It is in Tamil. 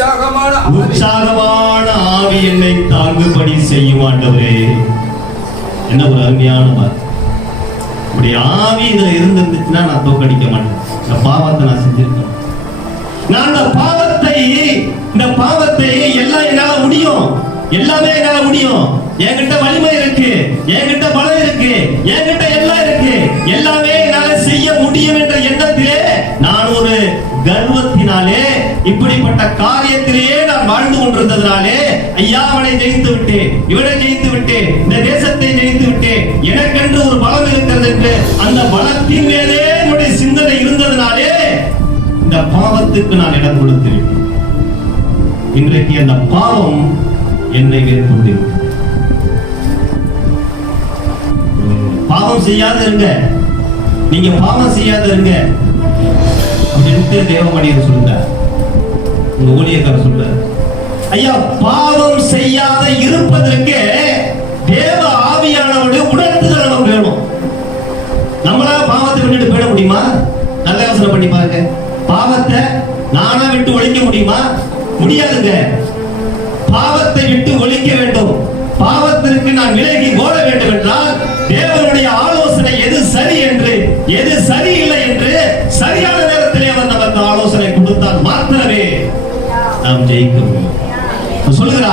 உற்சாகமான ஆவி என்னை தாங்குபடி செய்யும் ஆண்டவரே. என்ன ஒரு அருமையான வார்த்தை. இப்படி ஆவி இதுல இருந்துச்சுன்னா நான் தோக்கடிக்க மாட்டேன். இந்த பாவத்தை நான் செஞ்சிருக்கேன். நான் இந்த பாவத்தை எல்லாம் என்னால முடியும், எல்லாமே என்னால முடியும். என்கிட்ட வலிமை இருக்கு, என்கிட்ட பலம் இருக்கு, என்கிட்ட எல்லாம் இருக்கு, எல்லாமே என்னால செய்ய முடியும் என்ற எண்ணத்திலே நான் ஒரு கர்வத்தினாலே இப்படிப்பட்ட காரியத்திலேயே நான் வாழ்ந்து கொண்டிருந்ததினாலே ஐயா அவனை ஜெயித்து விட்டேன், இவனை ஜெயித்து விட்டேன், இந்த தேசத்தை ஜெயித்து விட்டேன், எனக்கென்று ஒரு பலம் இருக்கிறது என்று அந்த பலத்தின் மேலே என்னுடைய சிந்தனை இருந்ததினாலே இந்த பாவத்துக்கு நான் இடம் கொடுத்து விட்டேன். இன்றைக்கு அந்த பாவம் என்னை மேற்கொண்டு பாவம் செய்யாத இருங்க, நீங்க பாவம் செய்யாத இருங்க அப்படின்ட்டு தேவமணியர் சொல்றார். உங்க ஊழியக்காரர் சொல்றார், ஐயா பாவம் செய்யாத இருப்பதற்கு தேவ ஆவியானவருடைய உணர்த்துதல் நமக்கு வேணும். நம்மளா பாவத்தை விட்டுட்டு போயிட முடியுமா? நல்ல யோசனை பண்ணி பாருங்க. பாவத்தை நானா விட்டு ஒழிக்க முடியுமா? முடியாதுங்க. பாவத்தை விட்டு ஒழிக்க வேண்டும், பாவத்திற்கு நான் விலகி ஓட வேண்டும் என்றால் தேவனுடைய ஆலோசனை எது சரி என்று எது சரியில்லை என்று சரியான நேரத்திலே அவர் நமக்கு ஆலோசனை கொடுத்தால் மாத்திரமே நாம் ஜெயிக்க முடியும். சொல்லுகிறார்.